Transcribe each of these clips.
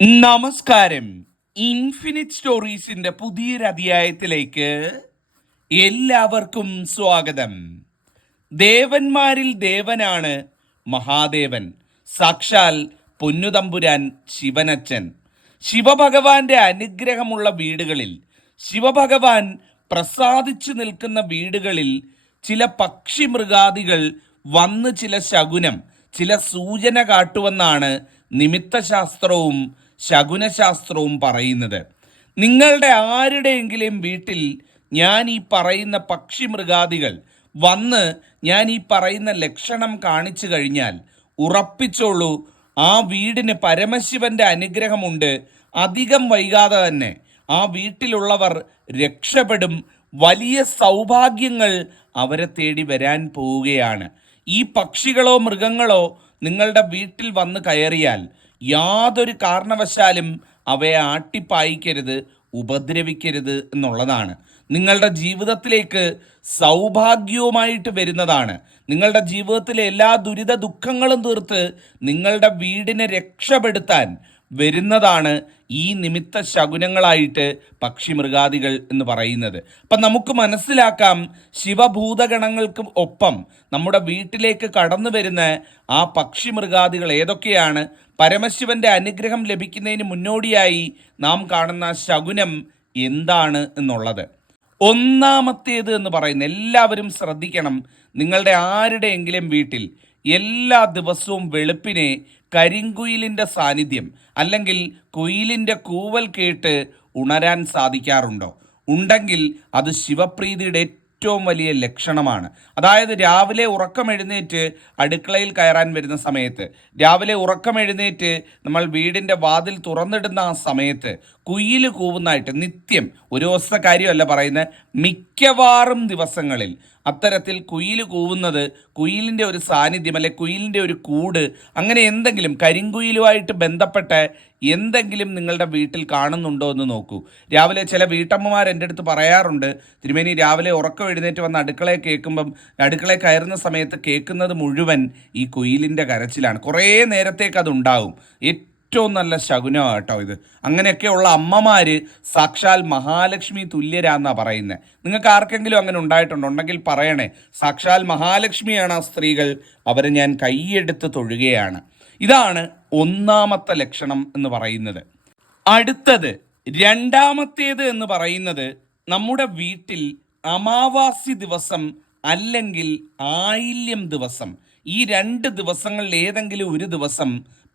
നമസ്കാരം. ഇൻഫിനിറ്റ് സ്റ്റോറീസിന്റെ പുതിയൊരു അധ്യായത്തിലേക്ക് എല്ലാവർക്കും സ്വാഗതം. ദേവന്മാരിൽ ദേവനാണ് മഹാദേവൻ. സാക്ഷാൽ പൊന്നുതമ്പുരാൻ ശിവനച്ചൻ ശിവഭഗവാന്റെ അനുഗ്രഹമുള്ള വീടുകളിൽ ശിവഭഗവാൻ പ്രസാദിച്ചു നിൽക്കുന്ന വീടുകളിൽ ചില പക്ഷി മൃഗാദികൾ വന്ന് ചില ശകുനം ചില സൂചന കാട്ടുമെന്നാണ് നിമിത്തശാസ്ത്രവും ശകുനശാസ്ത്രവും പറയുന്നത്. നിങ്ങളുടെ ആരുടെയെങ്കിലും വീട്ടിൽ ഞാൻ ഈ പറയുന്ന പക്ഷി മൃഗാദികൾ വന്ന് ഞാൻ ഈ പറയുന്ന ലക്ഷണം കാണിച്ചു കഴിഞ്ഞാൽ ഉറപ്പിച്ചോളൂ ആ വീടിന് പരമശിവന്റെ അനുഗ്രഹമുണ്ട്. അധികം വൈകാതെ തന്നെ ആ വീട്ടിലുള്ളവർ രക്ഷപ്പെടും. വലിയ സൗഭാഗ്യങ്ങൾ അവരെ തേടി വരാൻ പോവുകയാണ്. ഈ പക്ഷികളോ മൃഗങ്ങളോ നിങ്ങളുടെ വീട്ടിൽ വന്ന് കയറിയാൽ യാതൊരു കാരണവശാലും അവയെ ആട്ടിപ്പായിക്കരുത് ഉപദ്രവിക്കരുത് എന്നുള്ളതാണ്. നിങ്ങളുടെ ജീവിതത്തിലേക്ക് സൗഭാഗ്യവുമായിട്ട് വരുന്നതാണ്. നിങ്ങളുടെ ജീവിതത്തിലെ എല്ലാ ദുരിത ദുഃഖങ്ങളും തീർത്ത് നിങ്ങളുടെ വീടിനെ രക്ഷപ്പെടുത്താൻ വരുന്നതാണ് ഈ നിമിത്ത ശകുനങ്ങളായിട്ട് പക്ഷി മൃഗാദികൾ എന്ന് പറയുന്നത്. അപ്പം നമുക്ക് മനസ്സിലാക്കാം ശിവഭൂതഗണങ്ങൾക്ക് ഒപ്പം നമ്മുടെ വീട്ടിലേക്ക് കടന്നു വരുന്ന ആ പക്ഷി മൃഗാദികൾ ഏതൊക്കെയാണ്? പരമശിവന്റെ അനുഗ്രഹം ലഭിക്കുന്നതിന് മുന്നോടിയായി നാം കാണുന്ന ശകുനം എന്താണ് എന്നുള്ളത്. ഒന്നാമത്തേത് എന്ന് പറയുന്നത് എല്ലാവരും ശ്രദ്ധിക്കണം നിങ്ങളുടെ ആരുടെയെങ്കിലും വീട്ടിൽ എല്ലാ ദിവസവും വെളുപ്പിനെ കരിങ്കുയിലിന്റെ സാന്നിധ്യം അല്ലെങ്കിൽ കുയിലിന്റെ കൂവൽ കേട്ട് ഉണരാൻ സാധിക്കാറുണ്ടോ? ഉണ്ടെങ്കിൽ അത് ശിവപ്രീതിയുടെ ഏറ്റവും വലിയ ലക്ഷണമാണ്. അതായത് രാവിലെ ഉറക്കം എഴുന്നേറ്റ് അടുക്കളയിൽ കയറാൻ വരുന്ന സമയത്ത് രാവിലെ ഉറക്കം എഴുന്നേറ്റ് നമ്മൾ വീടിന്റെ വാതിൽ തുറന്നിടുന്ന ആ സമയത്ത് കുയിൽ കൂവുന്നതായിട്ട് നിത്യം ഒരു ദിവസത്തെ കാര്യമല്ല പറയുന്നത് മിക്കവാറും ദിവസങ്ങളിൽ അത്തരത്തിൽ കുയിൽ കൂവുന്നത് കുയിലിന്റെ ഒരു സാന്നിധ്യം അല്ലെ കുയിലിന്റെ ഒരു കൂട് അങ്ങനെ എന്തെങ്കിലും കരിങ്കുയിലുമായിട്ട് ബന്ധപ്പെട്ട എന്തെങ്കിലും നിങ്ങളുടെ വീട്ടിൽ കാണുന്നുണ്ടോ എന്ന് നോക്കൂ. രാവിലെ ചില വീട്ടമ്മമാർ എന്റെ അടുത്ത് പറയാറുണ്ട് തിരുമേനി രാവിലെ ഉറക്കം എഴുന്നേറ്റ് വന്ന് അടുക്കളയെ കേൾക്കുമ്പം അടുക്കളയെ കയറുന്ന സമയത്ത് കേൾക്കുന്നത് മുഴുവൻ ഈ കുയിലിന്റെ കരച്ചിലാണ്. കുറേ നേരത്തേക്ക് അതുണ്ടാവും. ഏറ്റവും നല്ല ശകുനമാണ് കേട്ടോ ഇത്. അങ്ങനെയൊക്കെയുള്ള അമ്മമാര് സാക്ഷാൽ മഹാലക്ഷ്മി തുല്യരാന്നാ പറയുന്നത് നിങ്ങൾക്ക് ആർക്കെങ്കിലും അങ്ങനെ ഉണ്ടായിട്ടുണ്ടോ? ഉണ്ടെങ്കിൽ പറയണേ. സാക്ഷാൽ മഹാലക്ഷ്മിയാണ് ആ സ്ത്രീകൾ. അവരെ ഞാൻ കൈയെടുത്ത് തൊഴുകയാണ്. ഇതാണ് ഒന്നാമത്തെ ലക്ഷണം എന്ന് പറയുന്നത്. അടുത്തത് രണ്ടാമത്തേത് എന്ന് പറയുന്നത് നമ്മുടെ വീട്ടിൽ അമാവാസി ദിവസം അല്ലെങ്കിൽ ആയില്യം ദിവസം. ഈ രണ്ട് ദിവസങ്ങളിൽ ഏതെങ്കിലും ഒരു ദിവസം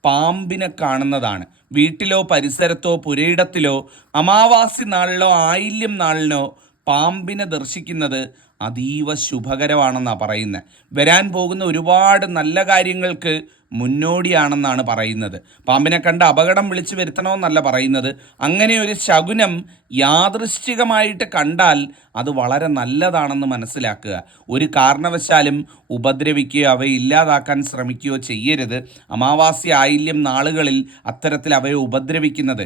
പാമ്പിനെ കാണുന്നതാണ്. വീട്ടിലോ പരിസരത്തോ പുരയിടത്തിലോ അമാവാസി നാളിലോ ആയില്യം നാളിനോ പാമ്പിനെ ദർശിക്കുന്നത് അതീവ ശുഭകരമാണെന്നാണ് പറയുന്നത് വരാൻ പോകുന്ന ഒരുപാട് നല്ല കാര്യങ്ങൾക്ക് മുന്നോടിയാണെന്നാണ് പറയുന്നത്. പാമ്പിനെ കണ്ട് അപകടം വിളിച്ചു വരുത്തണമെന്നല്ല പറയുന്നത്. അങ്ങനെ ഒരു ശകുനം യാദൃശ്ചികമായിട്ട് കണ്ടാൽ അത് വളരെ നല്ലതാണെന്ന് മനസ്സിലാക്കുക. ഒരു കാരണവശാലും ഉപദ്രവിക്കുകയോ അവയെ ഇല്ലാതാക്കാൻ ശ്രമിക്കുകയോ ചെയ്യരുത്. അമാവാസി ആയില്യം നാളുകളിൽ അത്തരത്തിൽ അവയെ ഉപദ്രവിക്കുന്നത്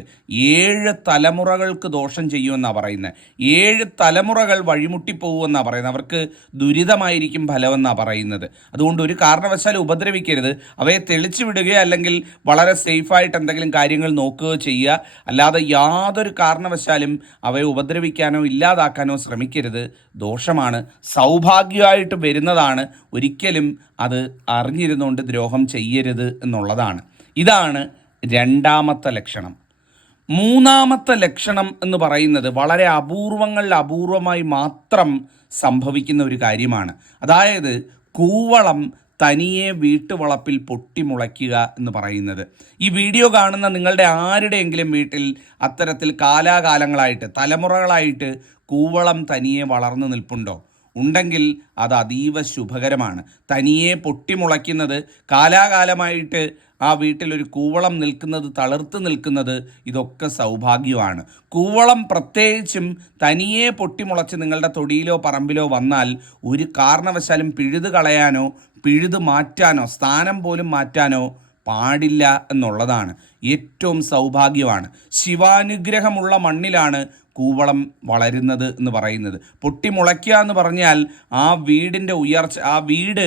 ഏഴ് തലമുറകൾക്ക് ദോഷം ചെയ്യുമെന്നാണ് പറയുന്നത്. ഏഴ് തലമുറകൾ വഴിമുട്ടിപ്പോകുമെന്നാണ് പറയുന്നത്. അവർക്ക് ദുരിതമായിരിക്കും ഫലമെന്നാണ് പറയുന്നത്. അതുകൊണ്ട് ഒരു കാരണവശാലും ഉപദ്രവിക്കരുത്. അവയെ തെളിച്ചു വിടുകയോ അല്ലെങ്കിൽ വളരെ സേഫായിട്ട് എന്തെങ്കിലും കാര്യങ്ങൾ നോക്കുകയോ ചെയ്യുക. അല്ലാതെ യാതൊരു കാരണവശാലും അവയെ ഉപദ്രവിക്കാനോ ഇല്ലാതാക്കാനോ ശ്രമിക്കരുത്. ദോഷമാണ്. സൗഭാഗ്യമായിട്ട് വരുന്നതാണ്. ഒരിക്കലും അത് അറിഞ്ഞിരുന്നുകൊണ്ട് ദ്രോഹം ചെയ്യരുത് എന്നുള്ളതാണ്. ഇതാണ് രണ്ടാമത്തെ ലക്ഷണം. മൂന്നാമത്തെ ലക്ഷണം എന്ന് പറയുന്നത് വളരെ അപൂർവങ്ങളിൽ അപൂർവമായി മാത്രം സംഭവിക്കുന്ന ഒരു കാര്യമാണ്. അതായത് കൂവളം തനിയെ വീട്ടുവളപ്പിൽ പൊട്ടിമുളയ്ക്കുക എന്ന് പറയുന്നത്. ഈ വീഡിയോ കാണുന്ന നിങ്ങളുടെ ആരുടെയെങ്കിലും വീട്ടിൽ അത്തരത്തിൽ കാലാകാലങ്ങളായിട്ട് തലമുറകളായിട്ട് കൂവളം തനിയെ വളർന്നു നിൽപ്പുണ്ടോ? ഉണ്ടെങ്കിൽ അത് അതീവ ശുഭകരമാണ്. തനിയെ പൊട്ടിമുളയ്ക്കുന്നത് കാലാകാലമായിട്ട് ആ വീട്ടിൽ ഒരു കൂവളം നിൽക്കുന്നത് തളിർത്ത് നിൽക്കുന്നത് ഇതൊക്കെ സൗഭാഗ്യമാണ്. കൂവളം പ്രത്യേകിച്ചും തനിയെ പൊട്ടിമുളച്ച് നിങ്ങളുടെ തൊടിയിലോ പറമ്പിലോ വന്നാൽ ഒരു കാരണവശാലും പിഴുത് കളയാനോ പിഴുത് മാറ്റാനോ സ്ഥാനം പോലും മാറ്റാനോ പാടില്ല എന്നുള്ളതാണ് ഏറ്റവും സൗഭാഗ്യമാണ്. ശിവാനുഗ്രഹമുള്ള മണ്ണിലാണ് കൂവളം വളരുന്നത് എന്ന് പറയുന്നത്. പൊട്ടിമുളയ്ക്കുക എന്ന് പറഞ്ഞാൽ ആ വീടിന്റെ ഉയർച്ച ആ വീട്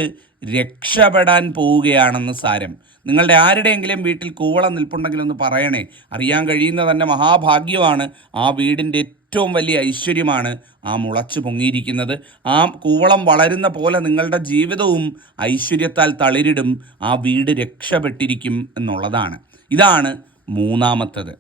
രക്ഷപ്പെടാൻ പോവുകയാണെന്ന് സാരം. നിങ്ങളുടെ ആരുടെയെങ്കിലും വീട്ടിൽ കൂവളം നിൽപ്പുണ്ടെങ്കിൽ ഒന്ന് പറയണേ. അറിയാൻ കഴിയുന്ന തന്നെ മഹാഭാഗ്യമാണ്. ആ വീടിന്റെ ഏറ്റവും വലിയ ഐശ്വര്യമാണ് ആ മുളച്ചു പൊങ്ങിയിരിക്കുന്നത്. ആ കൂവളം വളരുന്ന പോലെ നിങ്ങളുടെ ജീവിതവും ഐശ്വര്യത്താൽ തളിരിടും. ആ വീട് രക്ഷപ്പെട്ടിരിക്കും എന്നുള്ളതാണ്. ഇതാണ് മൂന്നാമത്തത്.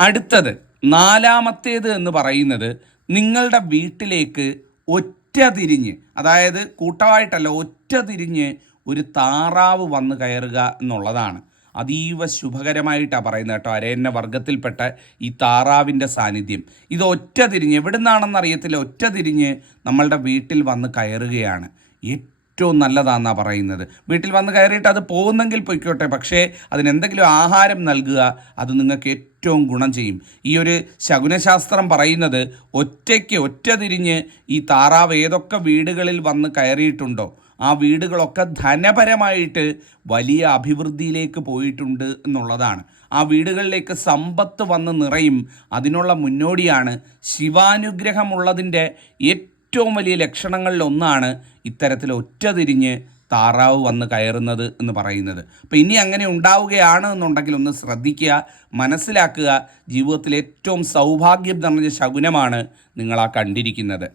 അടുത്തത് നാലാമത്തേത് എന്ന് പറയുന്നത് നിങ്ങളുടെ വീട്ടിലേക്ക് ഒറ്റ തിരിഞ്ഞ് അതായത് കൂട്ടമായിട്ടല്ല ഒറ്റ തിരിഞ്ഞ് ഒരു താറാവ് വന്നു കയറുക എന്നുള്ളതാണ്. അതീവ ശുഭകരമായിട്ടാണ് പറയുന്നത് കേട്ടോ അരയന്ന വർഗത്തിൽപ്പെട്ട ഈ താറാവിന്റെ സാന്നിധ്യം. ഇത് ഒറ്റ തിരിഞ്ഞ് എവിടുന്നാണെന്ന് അറിയത്തില്ല ഒറ്റ തിരിഞ്ഞ് നമ്മളുടെ വീട്ടിൽ വന്ന് കയറുകയാണ്. ഏറ്റവും നല്ലതാണെന്നാണ് പറയുന്നത്. വീട്ടിൽ വന്ന് കയറിയിട്ട് അത് പോകുന്നെങ്കിൽ പൊയ്ക്കോട്ടെ പക്ഷേ അതിനെന്തെങ്കിലും ആഹാരം നൽകുക അത് നിങ്ങൾക്ക് ഏറ്റവും ഗുണം ചെയ്യും. ഈ ഒരു ശകുനശാസ്ത്രം പറയുന്നത് ഒറ്റയ്ക്ക് ഒറ്റ തിരിഞ്ഞ് ഈ താറാവ് ഏതൊക്കെ വീടുകളിൽ വന്ന് കയറിയിട്ടുണ്ടോ ആ വീടുകളൊക്കെ ധനപരമായിട്ട് വലിയ അഭിവൃദ്ധിയിലേക്ക് പോയിട്ടുണ്ട് എന്നുള്ളതാണ്. ആ വീടുകളിലേക്ക് സമ്പത്ത് വന്ന് നിറയും അതിനുള്ള മുന്നോടിയാണ് ശിവാനുഗ്രഹമുള്ളതിന്റെ ഏറ്റവും വലിയ ലക്ഷണങ്ങളിൽ ഒന്നാണ് ഇത്തരത്തിൽ ഒറ്റ തിരിഞ്ഞ് താറാവ് വന്ന് കയറുന്നത് എന്ന് പറയുന്നത്. അപ്പം ഇനി അങ്ങനെ ഉണ്ടാവുകയാണ് എന്നുണ്ടെങ്കിൽ ഒന്ന് ശ്രദ്ധിക്കുക മനസ്സിലാക്കുക. ജീവിതത്തിൽ ഏറ്റവും സൗഭാഗ്യം നിറഞ്ഞ ശകുനമാണ് നിങ്ങൾ ആ കണ്ടിരിക്കുന്നത്.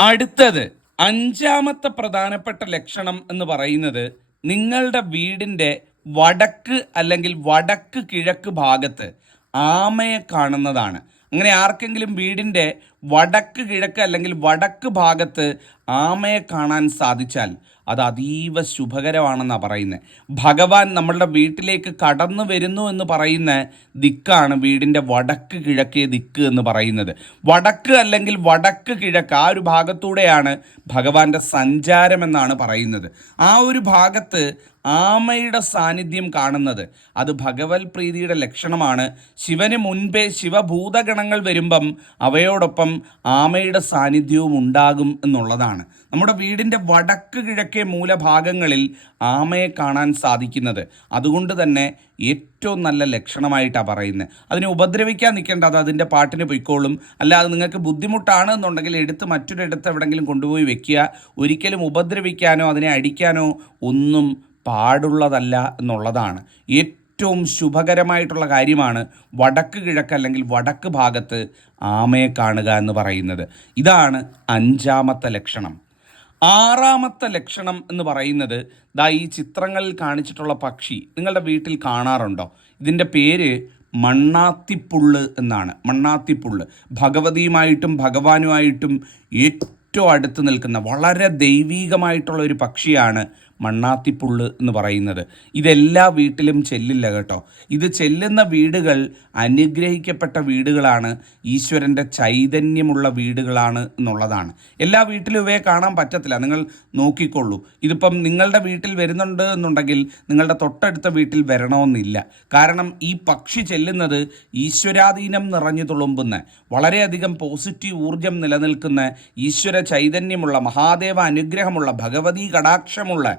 അടുത്തത് അഞ്ചാമത്തെ പ്രധാനപ്പെട്ട ലക്ഷണം എന്ന് പറയുന്നത് നിങ്ങളുടെ വീടിന്റെ വടക്ക് അല്ലെങ്കിൽ വടക്ക് കിഴക്ക് ഭാഗത്ത് ആമയെ കാണുന്നതാണ്. അങ്ങനെ ആർക്കെങ്കിലും വീടിന്റെ വടക്ക് കിഴക്ക് അല്ലെങ്കിൽ വടക്ക് ഭാഗത്ത് ആമയെ കാണാൻ സാധിച്ചാൽ അത് അതീവ ശുഭകരമാണെന്നാണ് പറയുന്നത് ഭഗവാൻ നമ്മളുടെ വീട്ടിലേക്ക് കടന്നു വരുന്നു എന്ന് പറയുന്ന ദിക്കാണ് വീടിന്റെ വടക്ക് കിഴക്കേ ദിക്ക് എന്ന് പറയുന്നത്. വടക്ക് അല്ലെങ്കിൽ വടക്ക് കിഴക്ക് ആ ഒരു ഭാഗത്തൂടെയാണ് ഭഗവാന്റെ സഞ്ചാരം എന്നാണ് പറയുന്നത്. ആ ഒരു ഭാഗത്ത് ആമയുടെ സാന്നിധ്യം കാണുന്നത്. അത് ഭഗവത് പ്രീതിയുടെ ലക്ഷണമാണ്. ശിവന് മുൻപേ ശിവഭൂതഗണങ്ങൾ വരുമ്പം അവയോടൊപ്പം ആമയുടെ സാന്നിധ്യവും ഉണ്ടാകും എന്നുള്ളതാണ്. നമ്മുടെ വീടിന്റെ വടക്ക് കിഴക്കേ മൂലഭാഗങ്ങളിൽ ആമയെ കാണാൻ സാധിക്കുന്നത്. അതുകൊണ്ട് തന്നെ ഏറ്റവും നല്ല ലക്ഷണമായിട്ടാണ് പറയുന്നത്. അതിനെ ഉപദ്രവിക്കാൻ നിൽക്കേണ്ട അത് അതിന്റെ പാട്ടിന് പൊയ്ക്കോളും. അല്ലാതെ നിങ്ങൾക്ക് ബുദ്ധിമുട്ടാണ് എന്നുണ്ടെങ്കിൽ എടുത്ത് മറ്റൊരിടത്ത് എവിടെങ്കിലും കൊണ്ടുപോയി വെക്കുക. ഒരിക്കലും ഉപദ്രവിക്കാനോ അതിനെ അടിക്കാനോ ഒന്നും പാടുള്ളതല്ല എന്നുള്ളതാണ്. ഏറ്റവും ശുഭകരമായിട്ടുള്ള കാര്യമാണ് വടക്ക് കിഴക്ക് അല്ലെങ്കിൽ വടക്ക് ഭാഗത്ത് ആമയെ കാണുക എന്ന് പറയുന്നത്. ഇതാണ് അഞ്ചാമത്തെ ലക്ഷണം. ആറാമത്തെ ലക്ഷണം എന്ന് പറയുന്നത് ദാ ഈ ചിത്രങ്ങളിൽ കാണിച്ചിട്ടുള്ള പക്ഷി നിങ്ങളുടെ വീട്ടിൽ കാണാറുണ്ടോ? ഇതിന്റെ പേര് മണ്ണാത്തിപ്പുള്ള് എന്നാണ്. മണ്ണാത്തിപ്പുള്ള്. ഭഗവതിയുമായിട്ടും ഭഗവാനുമായിട്ടും ഏറ്റവും അടുത്ത് നിൽക്കുന്ന വളരെ ദൈവീകമായിട്ടുള്ള ഒരു പക്ഷിയാണ് മണ്ണാത്തിപ്പുള്ള് എന്ന് പറയുന്നത്. ഇതെല്ലാ വീട്ടിലും ചെല്ലില്ല കേട്ടോ. ഇത് ചെല്ലുന്ന വീടുകൾ അനുഗ്രഹിക്കപ്പെട്ട വീടുകളാണ് ഈശ്വരന്റെ ചൈതന്യമുള്ള വീടുകളാണ് എന്നുള്ളതാണ്. എല്ലാ വീട്ടിലും ഇവയെ കാണാൻ പറ്റത്തില്ല. നിങ്ങൾ നോക്കിക്കൊള്ളൂ. ഇതിപ്പം നിങ്ങളുടെ വീട്ടിൽ വരുന്നുണ്ട് എന്നുണ്ടെങ്കിൽ നിങ്ങളുടെ തൊട്ടടുത്ത വീട്ടിൽ വരണമെന്നില്ല. കാരണം ഈ പക്ഷി ചെല്ലുന്നത് ഈശ്വരാധീനം നിറഞ്ഞു തുളുമ്പുന്ന വളരെയധികം പോസിറ്റീവ് ഊർജം നിലനിൽക്കുന്ന ഈശ്വര ചൈതന്യമുള്ള മഹാദേവ അനുഗ്രഹമുള്ള ഭഗവതി കടാക്ഷമുള്ള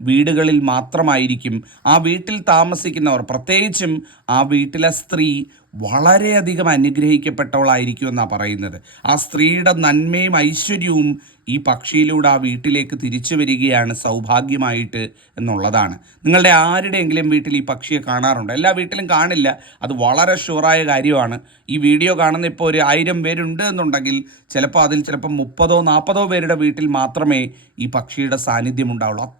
വീടുകളിൽ മാത്രമായിരിക്കും ആ വീട്ടിൽ താമസിക്കുന്നവർ. പ്രത്യേകിച്ചും ആ വീട്ടിലെ സ്ത്രീ വളരെയധികം അനുഗ്രഹിക്കപ്പെട്ടവളായിരിക്കും എന്നാണ് പറയുന്നത്. ആ സ്ത്രീയുടെ നന്മയും ഐശ്വര്യവും ഈ പക്ഷിയിലൂടെ ആ വീട്ടിലേക്ക് തിരിച്ചു വരികയാണ് സൗഭാഗ്യമായിട്ട് എന്നുള്ളതാണ്. നിങ്ങളുടെ ആരുടെയെങ്കിലും വീട്ടിൽ ഈ പക്ഷിയെ കാണാറുണ്ട്? എല്ലാ വീട്ടിലും കാണില്ല. അത് വളരെ ഷുവറായ കാര്യമാണ്. ഈ വീഡിയോ കാണുന്ന ഇപ്പോൾ ഒരു ആയിരം പേരുണ്ട് എന്നുണ്ടെങ്കിൽ ചിലപ്പോൾ അതിൽ ചിലപ്പോൾ മുപ്പതോ നാൽപ്പതോ പേരുടെ വീട്ടിൽ മാത്രമേ ഈ പക്ഷിയുടെ സാന്നിധ്യം ഉണ്ടാവുള്ളൂ.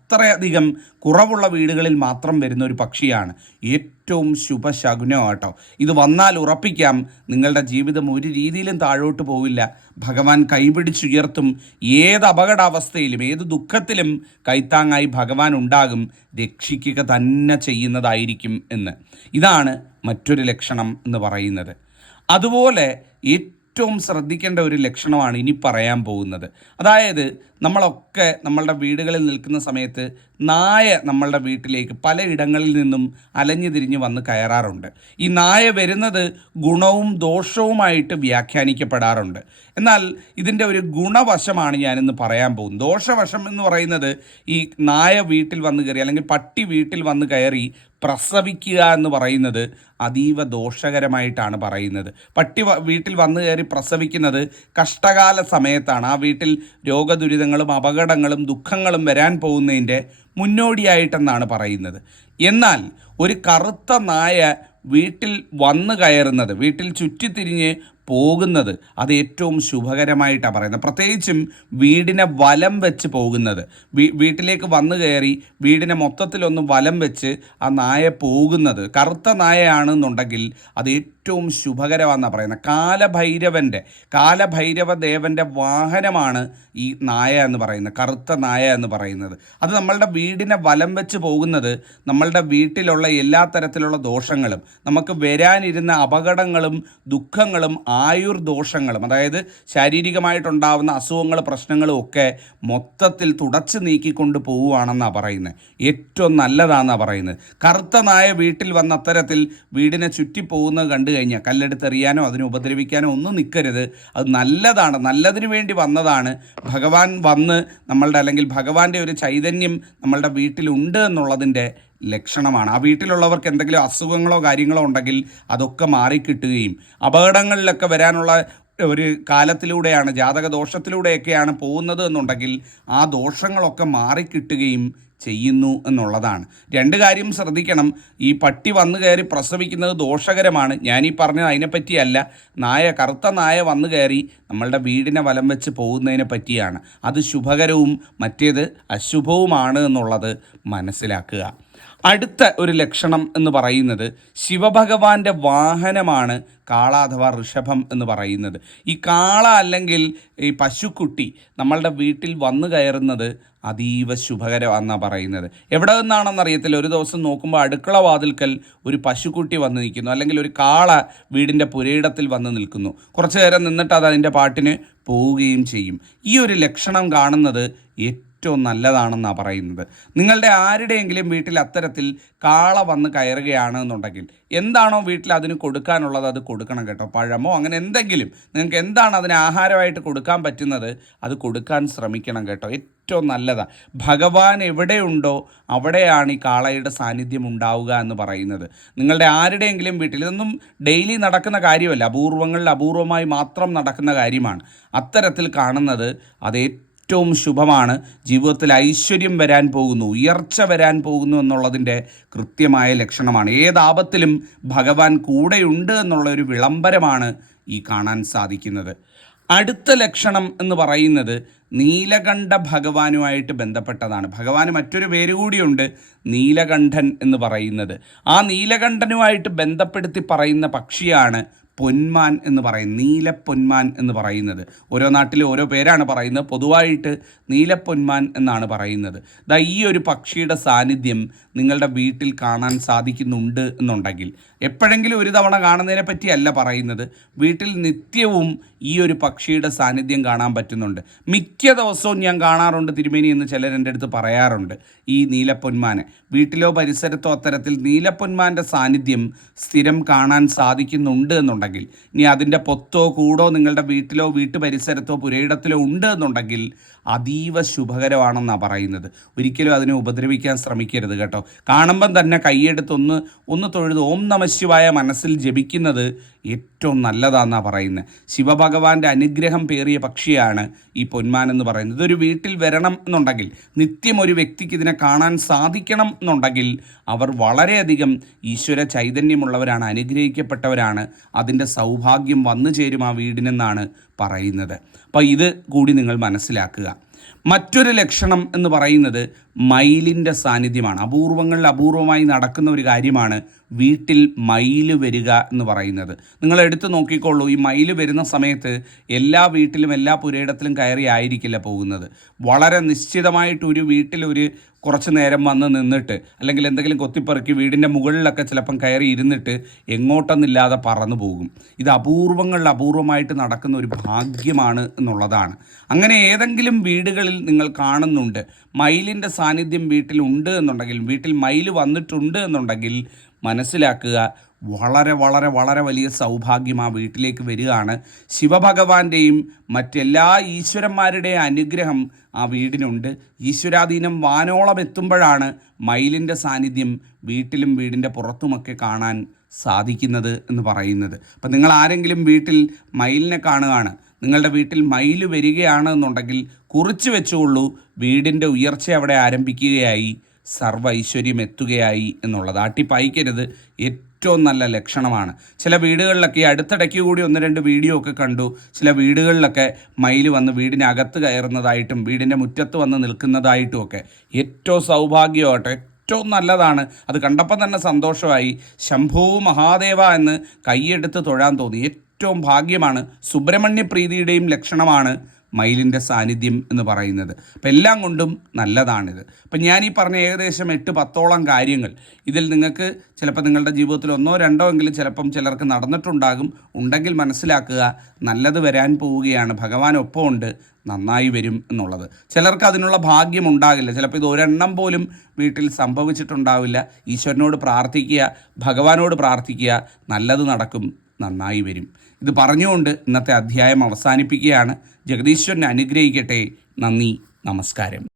അത്രയധികം കുറവുള്ള വീടുകളിൽ മാത്രം വരുന്ന ഒരു പക്ഷിയാണ് ഏറ്റവും ശുഭശകുനമാട്ടോ ഇത് വന്നാൽ ഉറപ്പിക്കാം. നിങ്ങളുടെ ജീവിതം ഒരു രീതിയിലും താഴോട്ട് പോവില്ല. ഭഗവാൻ കൈപിടിച്ചുയർത്തും. ഏത് അപകടാവസ്ഥയിലും ഏത് ദുഃഖത്തിലും കൈത്താങ്ങായി ഭഗവാൻ ഉണ്ടാകും. രക്ഷിക്കുക തന്നെ ചെയ്യുന്നതായിരിക്കും എന്ന്. ഇതാണ് മറ്റൊരു ലക്ഷണം എന്ന് പറയുന്നത്. അതുപോലെ ഏറ്റവും ശ്രദ്ധിക്കേണ്ട ഒരു ലക്ഷണമാണ് ഇനി പറയാൻ പോകുന്നത്. അതായത് നമ്മളൊക്കെ നമ്മളുടെ വീടുകളിൽ നിൽക്കുന്ന സമയത്ത് നായ നമ്മളുടെ വീട്ടിലേക്ക് പലയിടങ്ങളിൽ നിന്നും അലഞ്ഞു തിരിഞ്ഞ് വന്ന് കയറാറുണ്ട്. ഈ നായ വരുന്നത് ഗുണവും ദോഷവുമായിട്ട് വ്യാഖ്യാനിക്കപ്പെടാറുണ്ട്. എന്നാൽ ഇതിന്റെ ഒരു ഗുണവശമാണ് ഞാനിന്ന് പറയാൻ പോകുന്നത്. ദോഷവശം എന്ന് പറയുന്നത് ഈ നായ വീട്ടിൽ വന്ന് കയറി അല്ലെങ്കിൽ പട്ടി വീട്ടിൽ വന്ന് കയറി പ്രസവിക്കുക എന്ന് പറയുന്നത് അതീവ ദോഷകരമായിട്ടാണ് പറയുന്നത്. പട്ടി വീട്ടിൽ വന്നു കയറി പ്രസവിക്കുന്നത് കഷ്ടകാല സമയത്താണ്. ആ വീട്ടിൽ രോഗദുരിതങ്ങളും അപകടങ്ങളും ദുഃഖങ്ങളും വരാൻ പോകുന്നതിന്റെ മുന്നോടിയായിട്ടെന്നാണ് പറയുന്നത്. എന്നാൽ ഒരു കറുത്ത നായ വീട്ടിൽ വന്നു കയറുന്നത് വീട്ടിൽ ചുറ്റിത്തിരിഞ്ഞ് പോകുന്നത്. അത് ഏറ്റവും ശുഭകരമായിട്ടാണ് പറയുന്നത്. പ്രത്യേകിച്ചും വീടിനെ വലം വെച്ച് പോകുന്നത്. വീട്ടിലേക്ക് വന്നു കയറി വീടിനെ മൊത്തത്തിലൊന്ന് വലം വെച്ച് ആ നായ പോകുന്നത്. കറുത്ത നായയാണെന്നുണ്ടെങ്കിൽ അത് ഏറ്റവും ശുഭകരമാണെന്നാണ് പറയുന്നത്. കാലഭൈരവന്റെ കാലഭൈരവ ദേവന്റെ വാഹനമാണ് ഈ നായ എന്ന് പറയുന്നത് കറുത്ത നായ എന്ന് പറയുന്നത്. അത് നമ്മളുടെ വീടിനെ വലം വെച്ച് പോകുന്നത് നമ്മളുടെ വീട്ടിലുള്ള എല്ലാ തരത്തിലുള്ള ദോഷങ്ങളും നമുക്ക് വരാനിരുന്ന അപകടങ്ങളും ദുഃഖങ്ങളും ആയുർ ദോഷങ്ങളും അതായത് ശാരീരികമായിട്ടുണ്ടാവുന്ന അസുഖങ്ങൾ പ്രശ്നങ്ങളും ഒക്കെ മൊത്തത്തിൽ തുടച്ചു നീക്കിക്കൊണ്ട് പോവുകയാണെന്നാണ് പറയുന്നത്. ഏറ്റവും നല്ലതാണെന്നാണ് പറയുന്നത്. കറുത്ത നായ വീട്ടിൽ വന്ന അത്തരത്തിൽ വീടിനെ ചുറ്റിപ്പോകുന്നത് കണ്ടു കഴിഞ്ഞാൽ കല്ലെടുത്തെറിയാനോ അതിനെ ഉപദ്രവിക്കാനോ ഒന്നും നിൽക്കരുത് അത് നല്ലതാണ്. നല്ലതിനു വേണ്ടി വന്നതാണ്. ഭഗവാൻ വന്ന് നമ്മളുടെ അല്ലെങ്കിൽ ഭഗവാന്റെ ഒരു ചൈതന്യം നമ്മളുടെ വീട്ടിലുണ്ട് എന്നുള്ളതിന്റെ ലക്ഷണമാണ്. ആ വീട്ടിലുള്ളവർക്ക് എന്തെങ്കിലും അസുഖങ്ങളോ കാര്യങ്ങളോ ഉണ്ടെങ്കിൽ അതൊക്കെ മാറിക്കിട്ടുകയും അപകടങ്ങളിലൊക്കെ വരാനുള്ള ഒരു കാലത്തിലൂടെയാണ് ജാതക ദോഷത്തിലൂടെയൊക്കെയാണ് പോകുന്നത് എന്നുണ്ടെങ്കിൽ ആ ദോഷങ്ങളൊക്കെ മാറിക്കിട്ടുകയും ചെയ്യുന്നു എന്നുള്ളതാണ്. രണ്ട് കാര്യം ശ്രദ്ധിക്കണം. ഈ പട്ടി വന്നു കയറി പ്രസവിക്കുന്നത് ദോഷകരമാണ്. ഞാനീ പറഞ്ഞത് അതിനെപ്പറ്റിയല്ല. നായ കറുത്ത നായ വന്നു കയറി നമ്മളുടെ വീടിനെ വലം വെച്ച് പോകുന്നതിനെ പറ്റിയാണ്. അത് ശുഭകരവും മറ്റേത് അശുഭവുമാണ് എന്നുള്ളത് മനസ്സിലാക്കുക. അടുത്ത ഒരു ലക്ഷണം എന്ന് പറയുന്നത് ശിവഭഗവാന്റെ വാഹനമാണ് കാള അഥവാ ഋഷഭം എന്ന് പറയുന്നത്. ഈ കാള അല്ലെങ്കിൽ ഈ പശുക്കുട്ടി നമ്മളുടെ വീട്ടിൽ വന്നു കയറുന്നത് അതീവ ശുഭകരമാണെന്നാണ് പറയുന്നത്. എവിടെ നിന്നാണെന്ന് അറിയത്തില്ല. ഒരു ദിവസം നോക്കുമ്പോൾ അടുക്കള വാതിൽക്കൽ ഒരു പശുക്കുട്ടി വന്ന് നിൽക്കുന്നു. അല്ലെങ്കിൽ ഒരു കാള വീടിന്റെ പുരയിടത്തിൽ വന്ന് നിൽക്കുന്നു. കുറച്ചു നേരം നിന്നിട്ട് അത് അതിന്റെ പാട്ടിന് പോവുകയും ചെയ്യും. ഈ ഒരു ലക്ഷണം കാണുന്നത് ഏറ്റവും നല്ലതാണെന്നാണ് പറയുന്നത്. നിങ്ങളുടെ ആരുടെയെങ്കിലും വീട്ടിൽ അത്തരത്തിൽ കാള വന്ന് കയറുകയാണ് എന്നുണ്ടെങ്കിൽ എന്താണോ വീട്ടിൽ അതിന് കൊടുക്കാനുള്ളത് അത് കൊടുക്കണം കേട്ടോ. പഴമോ അങ്ങനെ എന്തെങ്കിലും നിങ്ങൾക്ക് എന്താണ് അതിന് ആഹാരമായിട്ട് കൊടുക്കാൻ പറ്റുന്നത് അത് കൊടുക്കാൻ ശ്രമിക്കണം കേട്ടോ. ഏറ്റവും നല്ലതാണ് ഭഗവാൻ എവിടെയുണ്ടോ അവിടെയാണ് ഈ കാളയുടെ സാന്നിധ്യം ഉണ്ടാവുക എന്ന് പറയുന്നത്. നിങ്ങളുടെ ആരുടെയെങ്കിലും വീട്ടിൽ ഇതൊന്നും ഡെയിലി നടക്കുന്ന കാര്യമല്ല. അപൂർവങ്ങളിൽ അപൂർവമായി മാത്രം നടക്കുന്ന കാര്യമാണ്. അത്തരത്തിൽ കാണുന്നത് അത് ഏറ്റവും ശുഭമാണ്. ജീവിതത്തിൽ ഐശ്വര്യം വരാൻ പോകുന്നു ഉയർച്ച വരാൻ പോകുന്നു എന്നുള്ളതിന്റെ കൃത്യമായ ലക്ഷണമാണ്. ഏതാപത്തിലും ഭഗവാൻ കൂടെയുണ്ട് എന്നുള്ള ഒരു വിളംബരമാണ് ഈ കാണാൻ സാധിക്കുന്നത്. അടുത്ത ലക്ഷണം എന്ന് പറയുന്നത് നീലകണ്ഠ ഭഗവാനുമായിട്ട് ബന്ധപ്പെട്ടതാണ്. ഭഗവാന് മറ്റൊരു പേര് കൂടിയുണ്ട് നീലകണ്ഠൻ എന്ന് പറയുന്നത്. ആ നീലകണ്ഠനുമായിട്ട് ബന്ധപ്പെടുത്തി പറയുന്ന പക്ഷിയാണ് പൊന്മാൻ എന്ന് പറയും നീലപ്പൊന്മാൻ എന്ന് പറയുന്നത്. ഓരോ നാട്ടിലും ഓരോ പേരാണ് പറയുന്നത്. പൊതുവായിട്ട് നീലപ്പൊന്മാൻ എന്നാണ് പറയുന്നത്. ദാ ഈ ഒരു പക്ഷിയുടെ സാന്നിധ്യം നിങ്ങളുടെ വീട്ടിൽ കാണാൻ സാധിക്കുന്നുണ്ട് എന്നുണ്ടെങ്കിൽ എപ്പോഴെങ്കിലും ഒരു തവണ കാണുന്നതിനെ പറ്റിയല്ല പറയുന്നത്. വീട്ടിൽ നിത്യവും ഈ ഒരു പക്ഷിയുടെ സാന്നിധ്യം കാണാൻ പറ്റുന്നുണ്ട്. മിക്ക ദിവസവും ഞാൻ കാണാറുണ്ട് തിരുമേനി എന്ന് ചിലർ എന്റെ അടുത്ത് പറയാറുണ്ട് ഈ നീലപ്പൊന്മാനെ വീട്ടിലോ പരിസരത്തോ അത്തരത്തിൽ നീലപ്പൊന്മാന്റെ സാന്നിധ്യം സ്ഥിരം കാണാൻ സാധിക്കുന്നുണ്ട് എന്നുണ്ടെങ്കിൽ ഇനി അതിന്റെ പൊത്തോ കൂടോ നിങ്ങളുടെ വീട്ടിലോ വീട്ടു പരിസരത്തോ പുരയിടത്തിലോ ഉണ്ട് എന്നുണ്ടെങ്കിൽ അതീവ ശുഭകരമാണെന്നാണ് പറയുന്നത്. ഒരിക്കലും അതിനെ ഉപദ്രവിക്കാൻ ശ്രമിക്കരുത് കേട്ടോ. കാണുമ്പം തന്നെ കൈയെടുത്തൊന്ന് ഒന്ന് തൊഴുത് ഓം നമശിവായ മനസ്സിൽ ജപിക്കുന്നത് ഏറ്റവും നല്ലതാണെന്നാണ് പറയുന്നത്. ശിവഭഗവാന്റെ അനുഗ്രഹം പേറിയ പക്ഷിയാണ് ഈ പൊന്മാൻ എന്ന് പറയുന്നത്. ഒരു വീട്ടിൽ വരണം എന്നുണ്ടെങ്കിൽ നിത്യം ഒരു വ്യക്തിക്ക് ഇതിനെ കാണാൻ സാധിക്കണം എന്നുണ്ടെങ്കിൽ അവർ വളരെയധികം ഈശ്വര ചൈതന്യമുള്ളവരാണ് അനുഗ്രഹിക്കപ്പെട്ടവരാണ്. അതിന്റെ സൗഭാഗ്യം വന്നു ചേരും ആ വീടിനെന്നാണ് പറയുന്നത്. അപ്പോൾ ഇത് കൂടി നിങ്ങൾ മനസ്സിലാക്കുക. മറ്റൊരു ലക്ഷണം എന്ന് പറയുന്നത് മയിലിന്റെ സാന്നിധ്യമാണ്. അപൂർവങ്ങളിൽ അപൂർവമായി നടക്കുന്ന ഒരു കാര്യമാണ് വീട്ടിൽ മയിൽ വരിക എന്ന് പറയുന്നത്. നിങ്ങൾ എടുത്തു നോക്കിക്കോളൂ ഈ മയിൽ വരുന്ന സമയത്ത് എല്ലാ വീട്ടിലും എല്ലാ പുരയിടത്തിലും കയറി ആയിരിക്കില്ല പോകുന്നത്. വളരെ നിശ്ചിതമായിട്ട് ഒരു വീട്ടിൽ ഒരു കുറച്ച് നേരം വന്ന് നിന്നിട്ട് അല്ലെങ്കിൽ എന്തെങ്കിലും കൊത്തിപ്പറക്കി വീടിന്റെ മുകളിലൊക്കെ ചിലപ്പം കയറി ഇരുന്നിട്ട് എങ്ങോട്ടെന്നില്ലാതെ പറന്നു പോകും. ഇത് അപൂർവങ്ങളിൽ അപൂർവമായിട്ട് നടക്കുന്ന ഒരു ഭാഗ്യമാണ് എന്നുള്ളതാണ്. അങ്ങനെ ഏതെങ്കിലും വീടുകളിൽ നിങ്ങൾ കാണുന്നുണ്ട്. മയിലിന്റെ സാന്നിധ്യം വീട്ടിലുണ്ട് എന്നുണ്ടെങ്കിൽ വീട്ടിൽ മയിൽ വന്നിട്ടുണ്ട് എന്നുണ്ടെങ്കിൽ മനസ്സിലാക്കുക വളരെ വളരെ വളരെ വലിയ സൗഭാഗ്യം ആ വീട്ടിലേക്ക് വരികയാണ്. ശിവഭഗവാന്റെയും മറ്റെല്ലാ ഈശ്വരന്മാരുടെയും അനുഗ്രഹം ആ വീടിനുണ്ട്. ഈശ്വരാധീനം വാനോളം എത്തുമ്പോഴാണ് മയിലിന്റെ സാന്നിധ്യം വീട്ടിലും വീടിന്റെ പുറത്തുമൊക്കെ കാണാൻ സാധിക്കുന്നത് എന്ന് പറയുന്നത്. അപ്പം നിങ്ങൾ ആരെങ്കിലും വീട്ടിൽ മയിലിനെ കാണുകയാണ് നിങ്ങളുടെ വീട്ടിൽ മയിൽ വരികയാണ് എന്നുണ്ടെങ്കിൽ കുറിച്ച് വെച്ചുകൊള്ളൂ വീടിന്റെ ഉയർച്ച അവിടെ ആരംഭിക്കുകയായി സർവ ഐശ്വര്യം എത്തുകയായി എന്നുള്ളത്. ആട്ടിപ്പായിക്കരുത്. ഏറ്റവും നല്ല ലക്ഷണമാണ്. ചില വീടുകളിലൊക്കെ ഈ അടുത്തിടയ്ക്ക് കൂടി ഒന്ന് രണ്ട് വീഡിയോ ഒക്കെ കണ്ടു. ചില വീടുകളിലൊക്കെ മയിൽ വന്ന് വീടിനകത്ത് കയറുന്നതായിട്ടും വീടിന്റെ മുറ്റത്ത് വന്ന് നിൽക്കുന്നതായിട്ടും ഒക്കെ. ഏറ്റവും സൗഭാഗ്യമാകട്ടെ ഏറ്റവും നല്ലതാണ്. അത് കണ്ടപ്പോൾ തന്നെ സന്തോഷമായി. ശംഭു മഹാദേവ എന്ന് കൈയെടുത്ത് തൊഴാൻ തോന്നി. ഏറ്റവും ഭാഗ്യമാണ്. സുബ്രഹ്മണ്യ പ്രീതിയുടെയും ലക്ഷണമാണ്. മയിലിന്റെ സാന്നിധ്യം എന്ന് പറയുന്നത്. അപ്പം എല്ലാം കൊണ്ടും നല്ലതാണിത്. അപ്പം ഞാൻ ഈ പറഞ്ഞ ഏകദേശം എട്ട് പത്തോളം കാര്യങ്ങൾ ഇതിൽ നിങ്ങൾക്ക് ചിലപ്പോൾ നിങ്ങളുടെ ജീവിതത്തിൽ ഒന്നോ രണ്ടോ എങ്കിലും ചിലപ്പം ചിലർക്ക് നടന്നിട്ടുണ്ടാകും. ഉണ്ടെങ്കിൽ മനസ്സിലാക്കുക നല്ലത് വരാൻ പോവുകയാണ്. ഭഗവാൻ ഒപ്പമുണ്ട് നന്നായി വരും എന്നുള്ളത്. ചിലർക്ക് അതിനുള്ള ഭാഗ്യം ഉണ്ടാകില്ല. ചിലപ്പോൾ ഇത് ഒരെണ്ണം പോലും വീട്ടിൽ സംഭവിച്ചിട്ടുണ്ടാവില്ല. ഈശ്വരനോട് പ്രാർത്ഥിക്കുക ഭഗവാനോട് പ്രാർത്ഥിക്കുക നല്ലത് നടക്കും നന്നായി വരും. ഇത് പറഞ്ഞുകൊണ്ട് ഇന്നത്തെ അധ്യായം അവസാനിപ്പിക്കുകയാണ്. ജഗദീശ്വരനെ അനുഗ്രഹിക്കട്ടെ. നന്ദി. നമസ്കാരം.